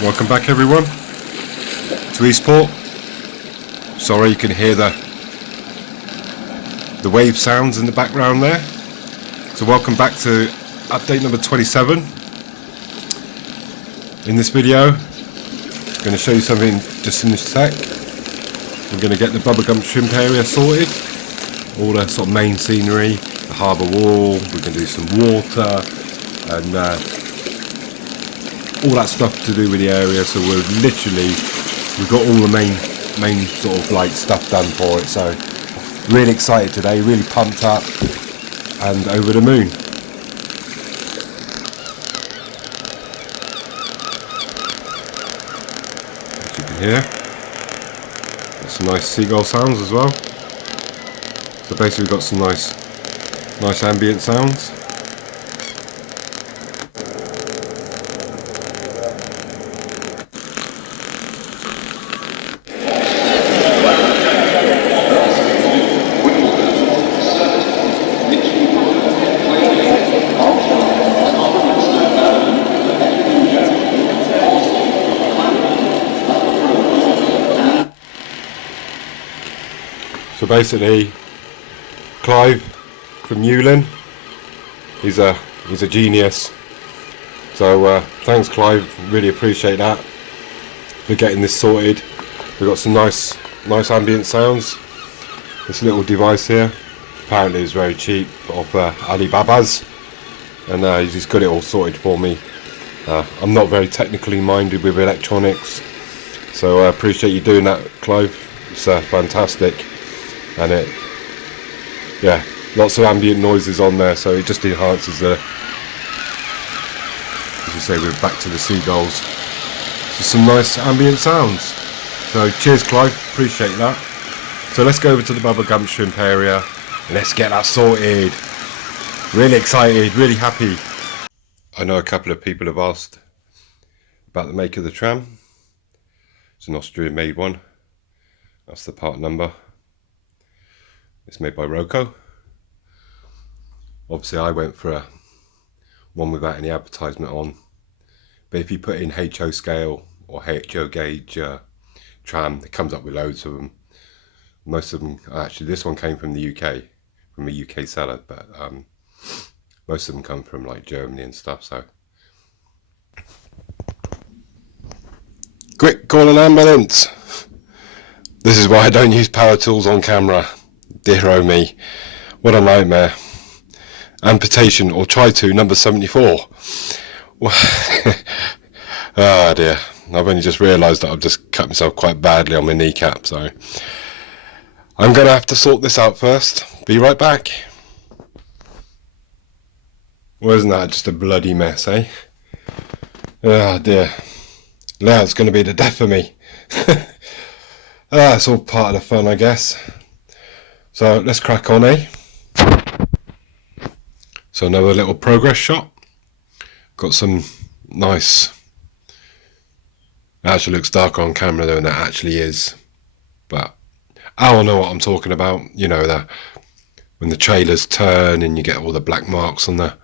Welcome back everyone to Eastport. Sorry you can hear the wave sounds in the background there. So welcome back to update number 27. In this video I'm going to show you something just in a sec. We're going to get the bubblegum shrimp area sorted, all the sort of main scenery, the harbour wall, we can do some water and all that stuff to do with the area. So we've got all the main sort of like stuff done for it, so really excited today, really pumped up and over the moon. As you can hear, got some nice seagull sounds as well. So basically we've got some nice ambient sounds. So basically, Clive from Newlyn, he's a genius. So thanks Clive, really appreciate that for getting this sorted. We've got some nice ambient sounds. This little device here, apparently is very cheap, off Alibaba's, and he's got it all sorted for me. I'm not very technically minded with electronics, so I appreciate you doing that, Clive. It's fantastic. And lots of ambient noises on there, so it just enhances the, as you say, we're back to the seagulls. So some nice ambient sounds. So cheers Clive, appreciate that. So let's go over to the bubblegum shrimp area and let's get that sorted. Really excited, really happy. I know a couple of people have asked about the make of the tram. It's an Austrian made one. That's the part number. It's made by Roco. Obviously I went for one without any advertisement on, but if you put in HO scale or HO gauge tram, it comes up with loads of them. Most of them, actually this one came from the UK, from a UK seller, but most of them come from like Germany and stuff. So quick, call an ambulance. This is why I don't use power tools on camera. Dear oh me, what a nightmare. Amputation or try to number 74. Ah dear, I've only just realised that I've just cut myself quite badly on my kneecap, so I'm going to have to sort this out first. Be right back. Wasn't that just a bloody mess, eh? Ah dear, now it's going to be the death of me. It's all part of the fun, I guess. So let's crack on, eh? So another little progress shot. Got some nice, it actually looks darker on camera than it actually is, but I'll know what I'm talking about. You know, when the trailers turn and you get all the black marks on the,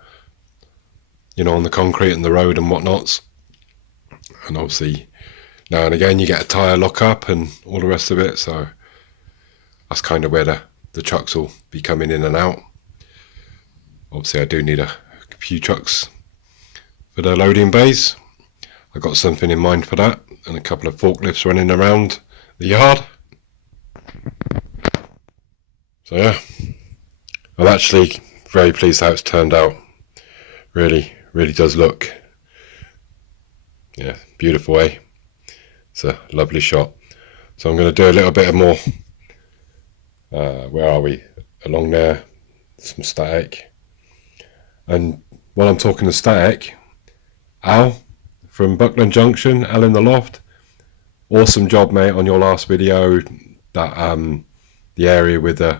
you know, on the concrete and the road and whatnots. And obviously now and again you get a tyre lock up and all the rest of it, so that's kind of where the trucks will be coming in and out. Obviously I do need a few trucks for the loading bays. I've got something in mind for that, and a couple of forklifts running around the yard. So yeah, I'm actually very pleased how it's turned out. Really does look, yeah, beautiful, eh? It's a lovely shot. So I'm going to do a little bit of more, where are we? Along there, some static. And while I'm talking to static, Al from Buckland Junction, Al in the Loft, awesome job mate on your last video. That the area with the,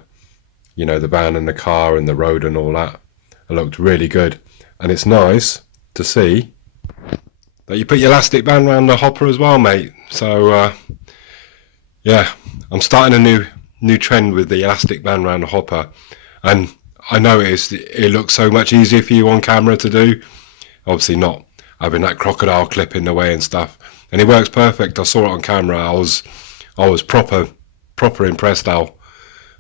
you know, the van and the car and the road and all that, it looked really good. And it's nice to see that you put your elastic band around the hopper as well, mate. So yeah, I'm starting a new trend with the elastic band around the hopper, and I noticed it looks so much easier for you on camera to do. Obviously not having that crocodile clip in the way and stuff. And it works perfect. I saw it on camera. I was proper impressed, Al.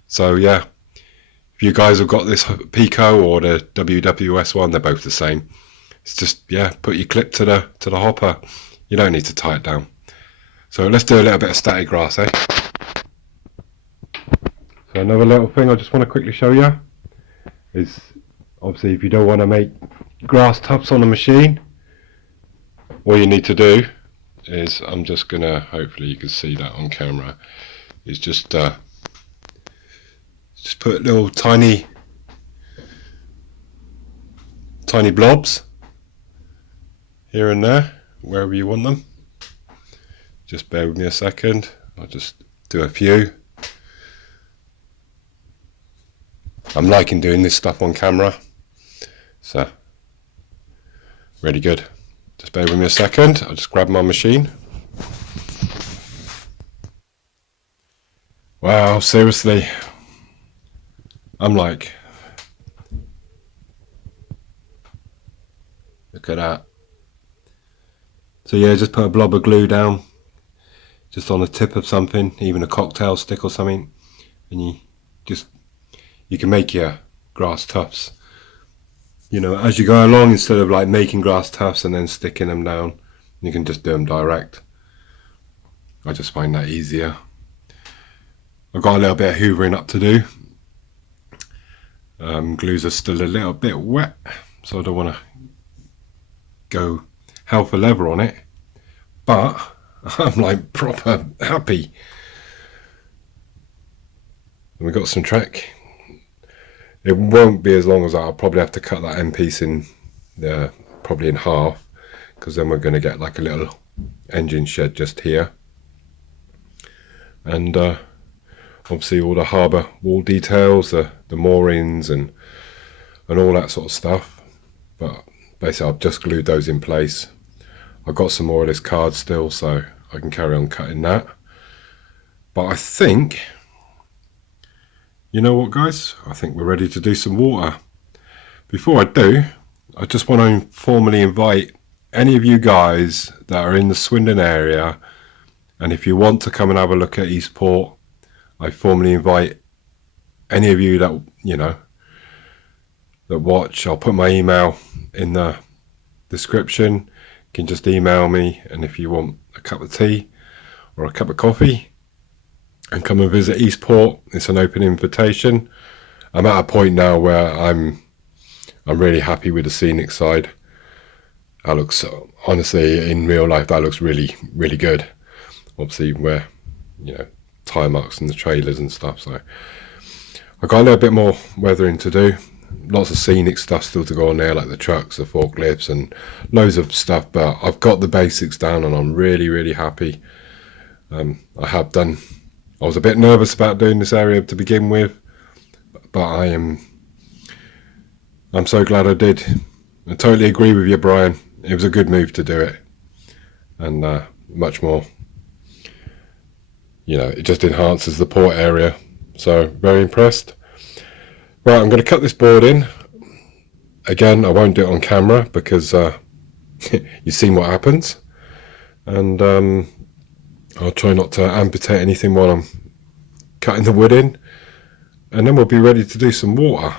So yeah, if you guys have got this Pico or the WWS one, they're both the same. It's just, yeah, put your clip to the hopper. You don't need to tie it down. So let's do a little bit of static grass, eh? So another little thing I just want to quickly show you is, obviously, if you don't want to make grass tufts on a machine, all you need to do is, I'm just gonna, hopefully you can see that on camera, is just put little tiny blobs here and there, wherever you want them. Just bear with me a second, I'll just do a few. I'm liking doing this stuff on camera, so really good. Just bear with me a second, I'll just grab my machine. Wow, seriously, I'm like, look at that. So yeah, just put a blob of glue down, just on the tip of something, even a cocktail stick or something, and you can make your grass tufts, you know, as you go along, instead of like making grass tufts and then sticking them down. You can just do them direct. I just find that easier. I've got a little bit of hoovering up to do. Glues are still a little bit wet, so I don't want to go hell for leather on it, but I'm like proper happy. And we got some track. It won't be as long as that. I'll probably have to cut that end piece in probably in half, because then we're going to get like a little engine shed just here, and obviously all the harbour wall details, the moorings and all that sort of stuff. But basically I've just glued those in place. I've got some more of this card still, so I can carry on cutting that. But I think, you know what guys, I think we're ready to do some water. Before I do, I just want to formally invite any of you guys that are in the Swindon area, and if you want to come and have a look at Eastport, I formally invite any of you that, you know, that watch. I'll put my email in the description. You can just email me, and if you want a cup of tea or a cup of coffee and come and visit Eastport, it's an open invitation. I'm at a point now where I'm really happy with the scenic side. That looks, honestly, in real life, that looks really, really good. Obviously, where, you know, tire marks and the trailers and stuff. So I've got a little bit more weathering to do. Lots of scenic stuff still to go on there, like the trucks, the forklifts, and loads of stuff. But I've got the basics down, and I'm really, really happy. I was a bit nervous about doing this area to begin with, but I'm so glad I did. I totally agree with you, Brian. It was a good move to do it, and much more, you know, it just enhances the port area. So very impressed. Right, I'm going to cut this board in. Again, I won't do it on camera because you've seen what happens, and I'll try not to amputate anything while I'm cutting the wood in, and then we'll be ready to do some water.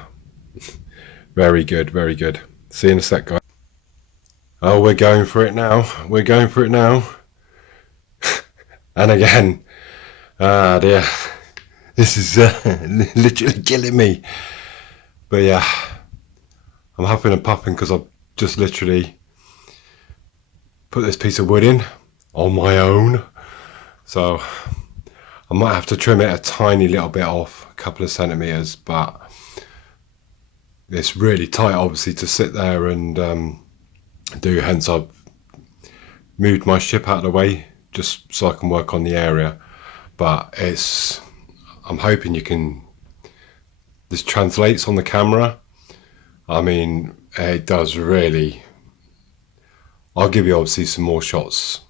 Very good, very good. See you in a sec, guys. Oh, we're going for it now. We're going for it now. And again, dear, this is literally killing me. But yeah, I'm huffing and puffing because I've just literally put this piece of wood in on my own. So I might have to trim it a tiny little bit off, a couple of centimetres, but it's really tight obviously to sit there and do, hence I've moved my ship out of the way just so I can work on the area. But I'm hoping this translates on the camera. I mean, it does really. I'll give you obviously some more shots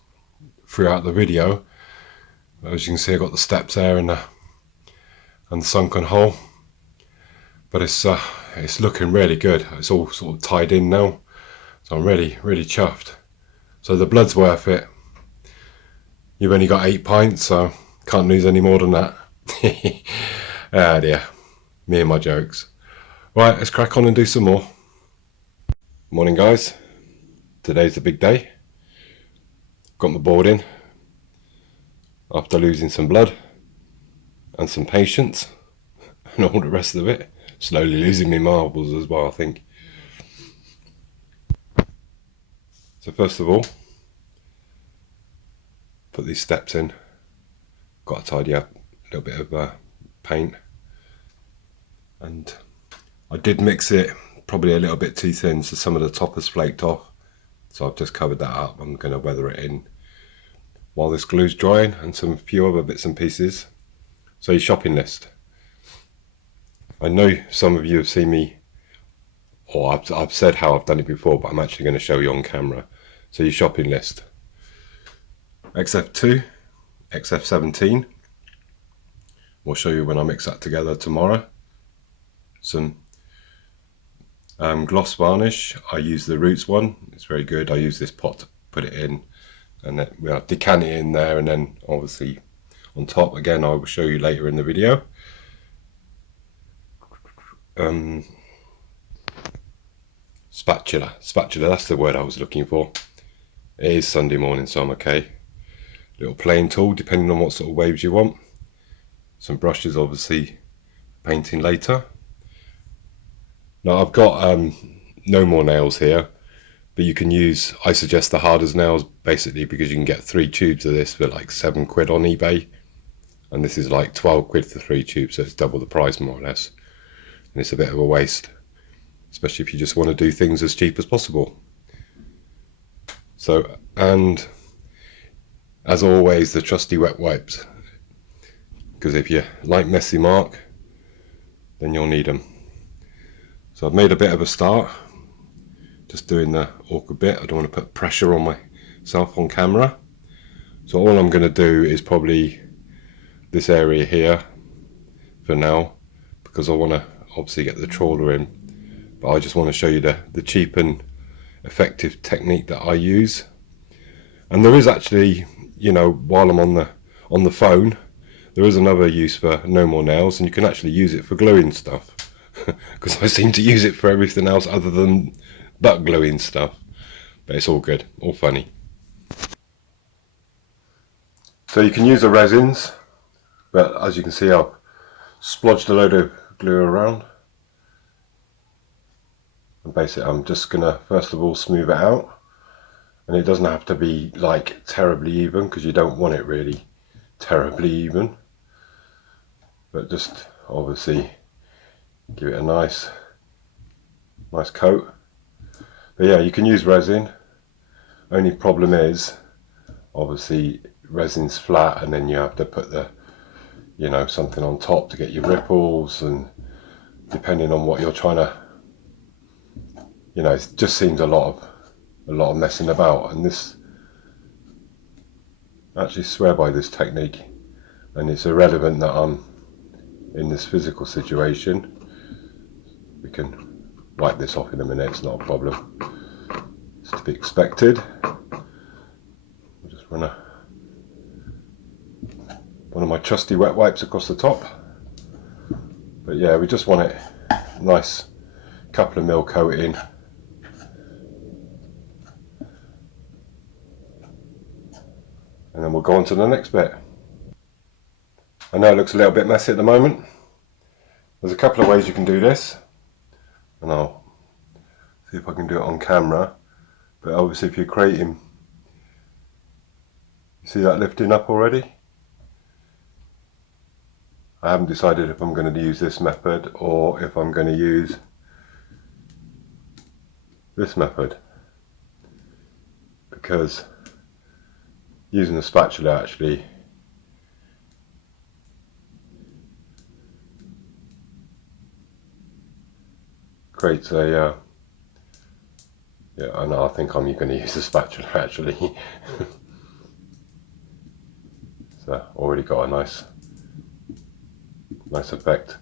throughout the video. As you can see, I've got the steps there and the sunken hole, but it's looking really good. It's all sort of tied in now, so I'm really, really chuffed. So the blood's worth it. You've only got 8 pints, so can't lose any more than that. Ah dear, me and my jokes. Right, let's crack on and do some more. Morning guys, today's the big day. Got my board in after losing some blood and some patience and all the rest of it. Slowly losing my marbles as well, I think. So first of all, put these steps in. Got to tidy up a little bit of paint, and I did mix it probably a little bit too thin, so some of the top has flaked off, so I've just covered that up. I'm going to weather it in while this glue's drying, and some few other bits and pieces. So your shopping list. I know some of you have seen me, or I've said how I've done it before, but I'm actually going to show you on camera. So your shopping list: XF2, XF17. We'll show you when I mix that together tomorrow. Some gloss varnish. I use the Roots one. It's very good. I use this pot to put it in, and then we'll decant it in there, and then obviously on top again I will show you later in the video. Spatula, that's the word I was looking for. It is Sunday morning, so I'm okay. Little plain tool, depending on what sort of waves you want. Some brushes, obviously, painting later. Now I've got no more nails here, but you can use, I suggest the hardest nails, basically because you can get 3 tubes of this for like £7 on eBay, and this is like 12 quid for 3 tubes, so it's double the price more or less, and it's a bit of a waste, especially if you just want to do things as cheap as possible. So, and as always, the trusty wet wipes, because if you like messy mark, then you'll need them. So I've made a bit of a start, just doing the awkward bit. I don't want to put pressure on myself on camera, so all I'm going to do is probably this area here for now, because I want to obviously get the trawler in, but I just want to show you the cheap and effective technique that I use. And there is actually, you know, while I'm on the phone, there is another use for No More Nails, and you can actually use it for gluing stuff, because I seem to use it for everything else other than but gluing stuff, but it's all good, all funny. So you can use the resins, but as you can see I've splodged a load of glue around, and basically I'm just gonna first of all smooth it out, and it doesn't have to be like terribly even, because you don't want it really terribly even, but just obviously give it a nice coat. But yeah, you can use resin. Only problem is obviously resin's flat, and then you have to put the, you know, something on top to get your ripples, and depending on what you're trying to, you know, it just seems a lot of messing about. And this, I actually swear by this technique, and it's irrelevant that I'm in this physical situation. We can wipe this off in a minute, it's not a problem, it's to be expected. I'll just run one of my trusty wet wipes across the top. But yeah, we just want it nice, couple of mil coating, and then we'll go on to the next bit. I know it looks a little bit messy at the moment. There's a couple of ways you can do this, and I'll see if I can do it on camera. But obviously if you're creating, you see that lifting up already? I haven't decided if I'm going to use this method or if I'm going to use this method, because using the spatula actually creates a yeah, I know, I think I'm going to use the spatula actually. So already got a nice effect.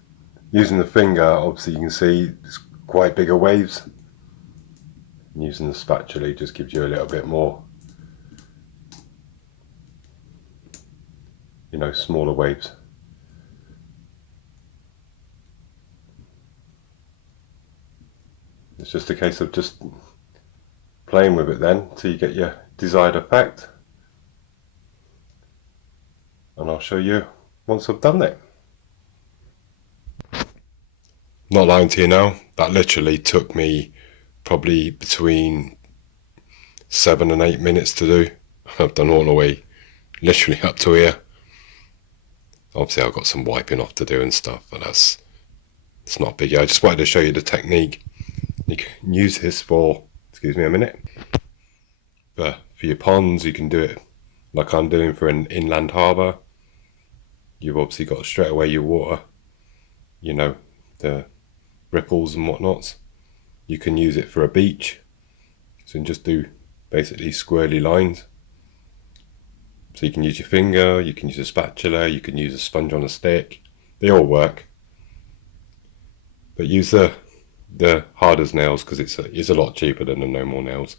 Using the finger, obviously you can see it's quite bigger waves, and using the spatula just gives you a little bit more you know, smaller waves. It's just a case of just playing with it then till you get your desired effect, and I'll show you once I've done it. Not lying to you now, that literally took me probably between 7 and 8 minutes to do. I've done all the way literally up to here. Obviously I've got some wiping off to do and stuff, but it's not big. I just wanted to show you the technique. You can use this for, excuse me a minute, but for your ponds you can do it like I'm doing for an inland harbour. You've obviously got straight away your water, you know, the ripples and whatnots. You can use it for a beach, so you can just do basically squirrely lines. So you can use your finger, you can use a spatula, you can use a sponge on a stick. They all work. But use the hard as nails because it's a lot cheaper than the no more nails.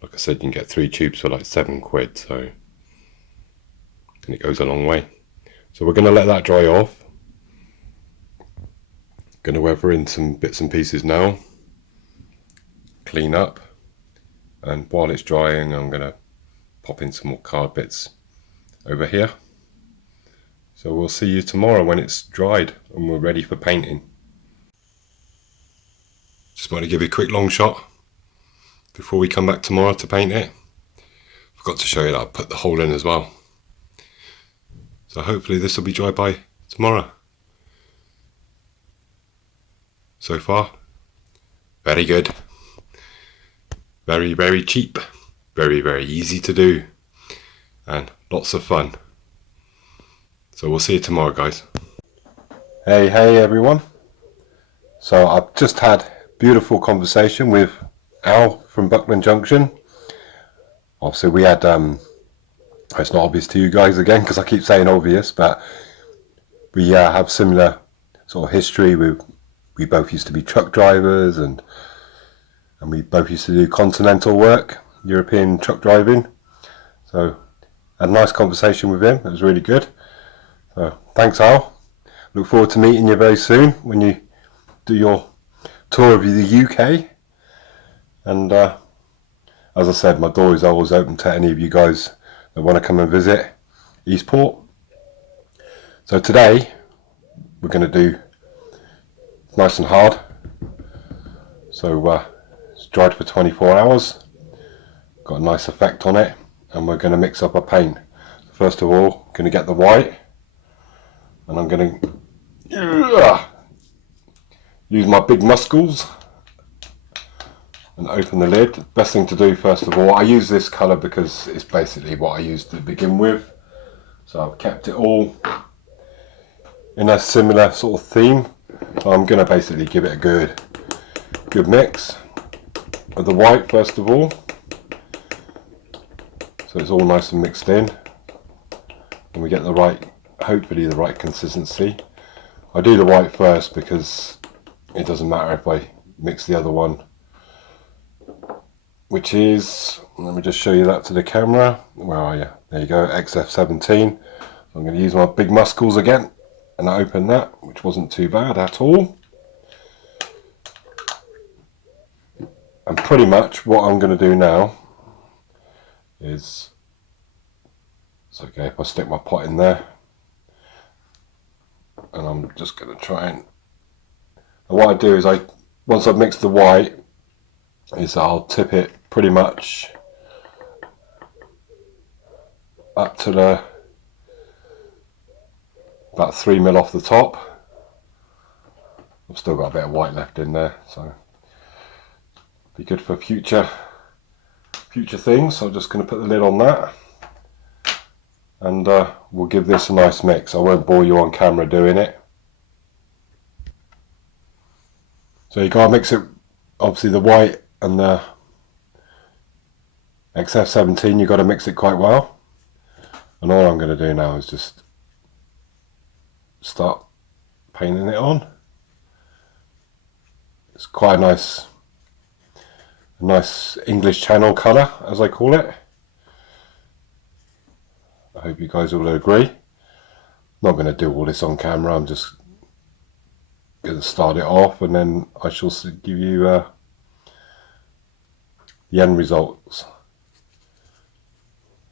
Like I said, you can get 3 tubes for like £7, so, and it goes a long way. So we're going to let that dry off. Going to weather in some bits and pieces now, clean up, and while it's drying I'm going to pop in some more card bits over here. So we'll see you tomorrow when it's dried and we're ready for painting. Just want to give you a quick long shot before we come back tomorrow to paint it. Forgot to show you that I put the hole in as well. So hopefully this will be dry by tomorrow. So far, very good. Very, very cheap. Very, very easy to do. And lots of fun. So we'll see you tomorrow, guys. Hey everyone. So I've just had a beautiful conversation with Al from Buckland Junction. Obviously we had, it's not obvious to you guys again because I keep saying obvious, but we have similar sort of history. We both used to be truck drivers and we both used to do continental work, European truck driving. So I had a nice conversation with him. It was really good. So thanks, Al. Look forward to meeting you very soon when you do your tour of the UK. And as I said, my door is always open to any of you guys that want to come and visit Eastport. So today we're going to do nice and hard. So it's dried for 24 hours. Got a nice effect on it, and we're going to mix up a paint. First of all, I'm going to get the white, and I'm going to use my big muscles and open the lid. Best thing to do first of all, I use this colour because it's basically what I used to begin with. So I've kept it all in a similar sort of theme. So I'm going to basically give it a good mix of the white first of all. So it's all nice and mixed in. And we get the right, hopefully the right consistency. I do the white first because it doesn't matter if I mix the other one, which is, let me just show you that to the camera. Where are you? There you go, XF17. I'm going to use my big muscles again and open that, which wasn't too bad at all. And pretty much what I'm going to do now is, it's okay if I stick my pot in there, and I'm just going to try and what I do is once I've mixed the white, is I'll tip it pretty much up to the about 3 mil off the top. I've still got a bit of white left in there, so be good for future things. So I'm just going to put the lid on that, and we'll give this a nice mix. I won't bore you on camera doing it. So you gotta mix it, obviously the white and the XF17, you've got to mix it quite well. And all I'm going to do now is just start painting it on. It's quite a nice English Channel colour, as I call it. I hope you guys will agree. Not going to do all this on camera, I'm just going to start it off and then I shall give you the end results.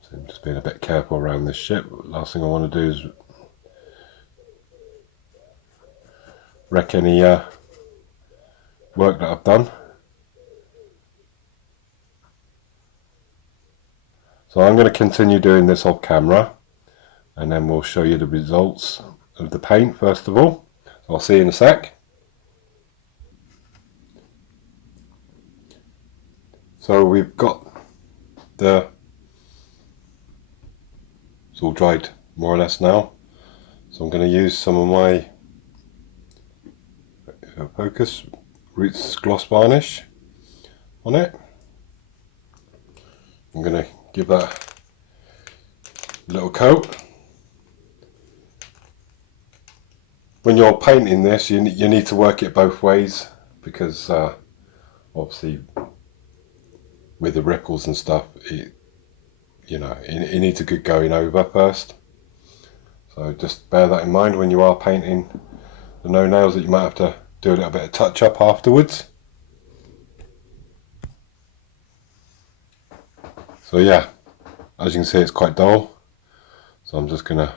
So I'm just being a bit careful around this ship. Last thing I want to do is wreck any work that I've done. So I'm going to continue doing this off camera and then we'll show you the results of the paint first of all. So I'll see you in a sec. So we've got it's all dried more or less now. So I'm going to use some of my Focus Roots gloss varnish on it. I'm going to give that a little coat. When you're painting this, you need to work it both ways because obviously with the ripples and stuff, it needs a good going over first. So just bear that in mind when you are painting the no nails, that you might have to do a little bit of touch up afterwards. So yeah, as you can see, it's quite dull. So I'm just gonna,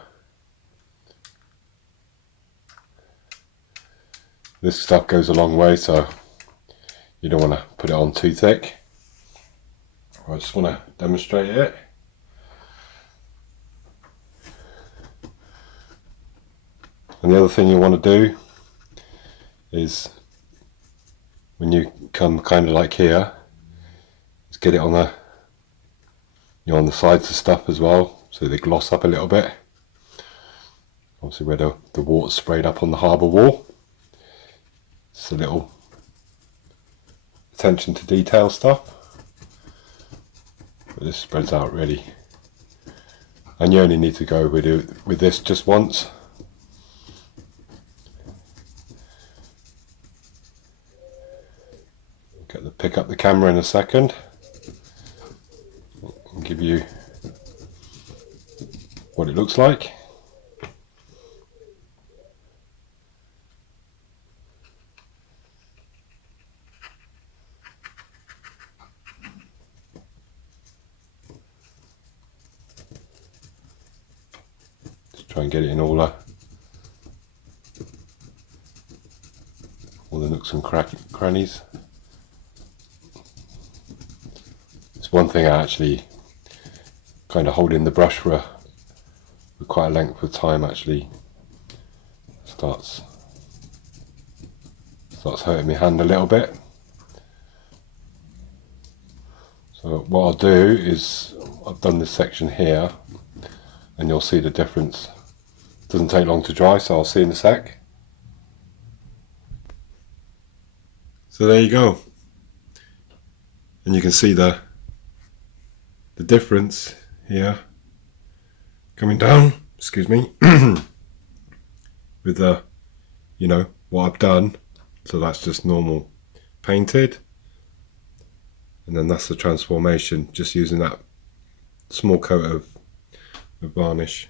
this stuff goes a long way, so you don't want to put it on too thick. I just want to demonstrate it. And the other thing you want to do is, when you come kind of like here, is get it on the, on the sides of stuff as well, so they gloss up a little bit. Obviously where the water's sprayed up on the harbour wall. It's a little attention to detail stuff. But this spreads out really. And you only need to go with this just once. Pick up the camera in a second and give you what it looks like. Just try and get it in all the nooks and crannies. One thing, I actually kind of holding the brush for quite a length of time actually starts hurting my hand a little bit. So what I'll do is, I've done this section here and you'll see the difference. It doesn't take long to dry, so I'll see you in a sec. So there you go, and you can see the difference here coming down, excuse me, with the, what I've done. So that's just normal painted, and then that's the transformation, just using that small coat of varnish.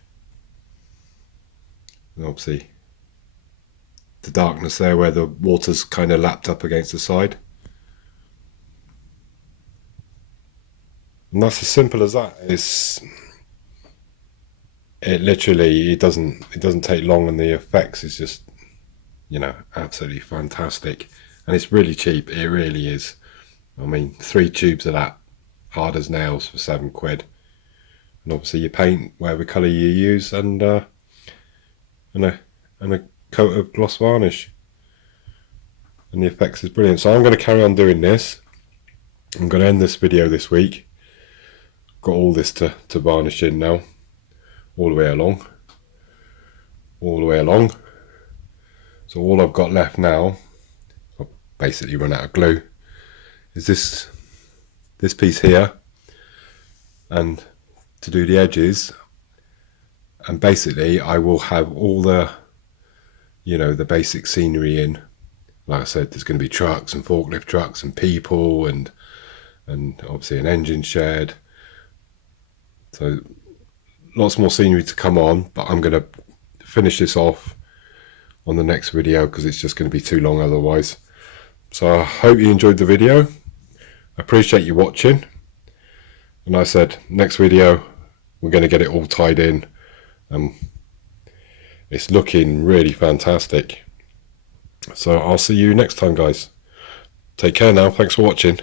And obviously the darkness there where the water's kind of lapped up against the side. And that's as simple as that. It doesn't take long, and the effects is just, absolutely fantastic. And it's really cheap, it really is. I mean, 3 tubes of that, hard as nails, for £7. And obviously you paint whatever colour you use, and a coat of gloss varnish, and the effects is brilliant. So I'm going to carry on doing this. I'm going to end this video this week. Got all this to varnish in now, all the way along. So all I've got left now, I've basically run out of glue, is this piece here, and to do the edges. And basically I will have all the the basic scenery in. Like I said, there's going to be trucks and forklift trucks and people and obviously an engine shed. So lots more scenery to come on, but I'm going to finish this off on the next video because it's just going to be too long otherwise. So I hope you enjoyed the video. I appreciate you watching. And I said, next video, we're going to get it all tied in. It's looking really fantastic. So I'll see you next time, guys. Take care now. Thanks for watching.